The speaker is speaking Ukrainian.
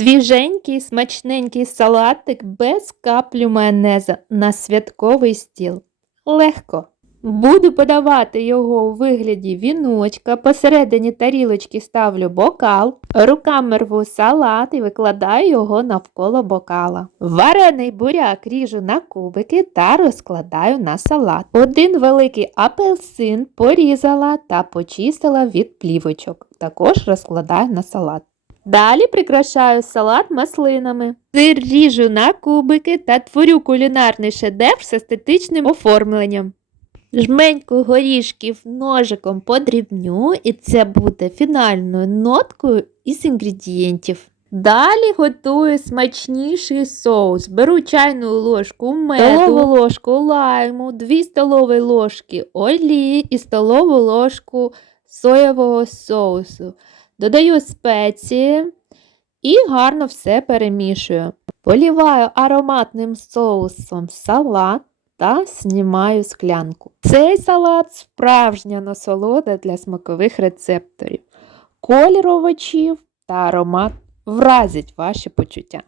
Свіженький, смачненький салатик без каплю майонеза на святковий стіл. Легко. Буду подавати його у вигляді віночка, посередині тарілочки ставлю бокал, руками рву салат і викладаю його навколо бокала. Варений буряк ріжу на кубики та розкладаю на салат. Один великий апельсин порізала та почистила від плівочок. Також розкладаю на салат. Далі прикрашаю салат маслинами. Сир ріжу на кубики та творю кулінарний шедевр з естетичним оформленням. Жменьку горішків ножиком подрібню, і це буде фінальною ноткою із інгредієнтів. Далі готую смачніший соус. Беру чайну ложку меду, столову ложку лайму, 2 столові ложки олії і столову ложку соєвого соусу. Додаю спеції і гарно все перемішую. Поліваю ароматним соусом салат та знімаю склянку. Цей салат справжня насолода для смакових рецепторів. Колір овочів та аромат вразять ваші почуття.